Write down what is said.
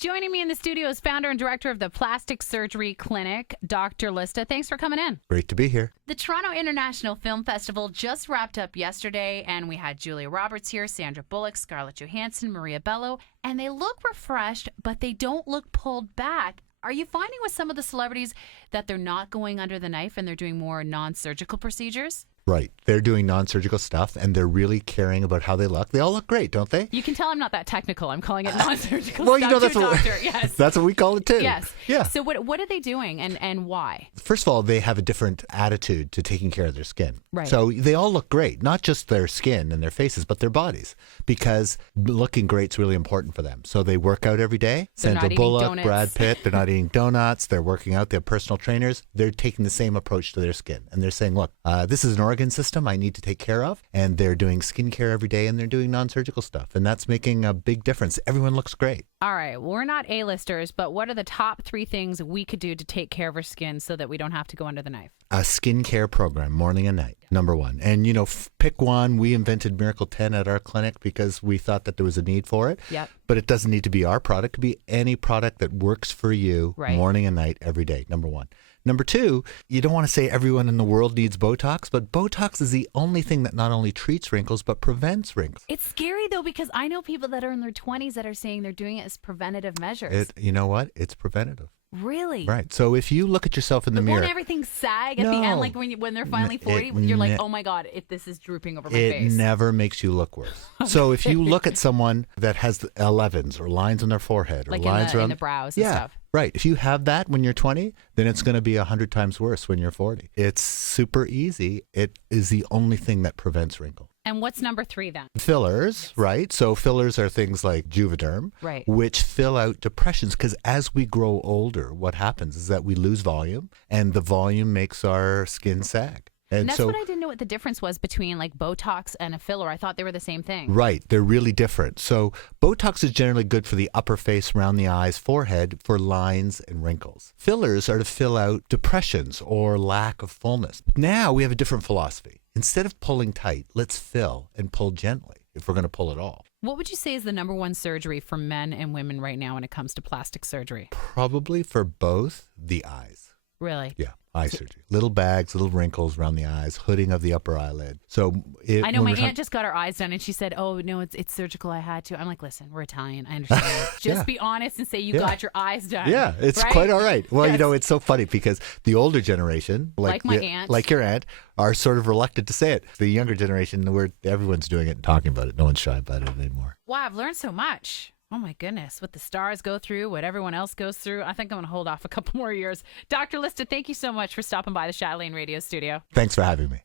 Joining me in the studio is founder and director of the Plastic Surgery Clinic, Dr. Lista. Thanks for coming in. Great to be here. The Toronto International Film Festival just wrapped up yesterday, and we had Julia Roberts here, Sandra Bullock, Scarlett Johansson, Maria Bello, and they look refreshed, but they don't look pulled back. Are you finding with some of the celebrities that they're not going under the knife and they're doing more non-surgical procedures? Right. They're doing non-surgical stuff, and they're really caring about how they look. They all look great, don't they? You can tell I'm not that technical. I'm calling it non-surgical Well, stuff you know, that's to a what, doctor. Yes. That's what we call it, too. Yes. Yeah. So what are they doing and why? First of all, they have a different attitude to taking care of their skin. Right. So they all look great, not just their skin and their faces, but their bodies, because looking great's really important for them. So they work out every day. They're not Sandra eating Bullock, donuts. Brad Pitt, they're not eating donuts. They're working out. They have personal trainers. They're taking the same approach to their skin. And they're saying, look, this is an organ system I need to take care of. And they're doing skincare every day, and they're doing non-surgical stuff. And that's making a big difference. Everyone looks great. All right. Well, we're not A-listers, but what are the top 3 things we could do to take care of our skin so that we don't have to go under the knife? A skincare program, morning and night, number one. And, you know, pick one. We invented Miracle 10 at our clinic because we thought that there was a need for it. Yep. But it doesn't need to be our product. It could be any product that works for you morning and night, every day, number one. Number 2, you don't want to say everyone in the world needs Botox, but Botox is the only thing that not only treats wrinkles, but prevents wrinkles. It's scary, though, because I know people that are in their 20s that are saying they're doing it as preventative measures. You know what? It's preventative. Really? Right. So if you look at yourself in the mirror. Won't everything sag at the end? Like when they're finally 40, you're like, oh my God, this is drooping over my face. It never makes you look worse. So if you look at someone that has 11s or lines on their forehead or like lines in the brows and stuff. Right. If you have that when you're 20, then it's going to be 100 times worse when you're 40. It's super easy. It is the only thing that prevents wrinkle. And what's number 3 then? Fillers, right? So fillers are things like Juvederm, right, which fill out depressions, because as we grow older, what happens is that we lose volume, and the volume makes our skin sag. And that's what I didn't know what the difference was between like Botox and a filler. I thought they were the same thing. Right. They're really different. So Botox is generally good for the upper face, around the eyes, forehead, for lines and wrinkles. Fillers are to fill out depressions or lack of fullness. Now we have a different philosophy. Instead of pulling tight, let's fill and pull gently if we're going to pull it all. What would you say is the number 1 surgery for men and women right now when it comes to plastic surgery? Probably for both, the eyes. Really? Yeah. Eye surgery. Little bags, little wrinkles around the eyes, hooding of the upper eyelid. So I know my aunt just got her eyes done and she said, oh, no, it's surgical. I had to. I'm like, listen, we're Italian. I understand. Just be honest and say you got your eyes done. Yeah, it's quite all right. Well, you know, it's so funny because the older generation, like my aunt, like your aunt, are sort of reluctant to say it. The younger generation, everyone's doing it and talking about it. No one's shy about it anymore. Wow, I've learned so much. Oh, my goodness. What the stars go through, what everyone else goes through. I think I'm going to hold off a couple more years. Dr. Lista, thank you so much for stopping by the Chatelaine Radio studio. Thanks for having me.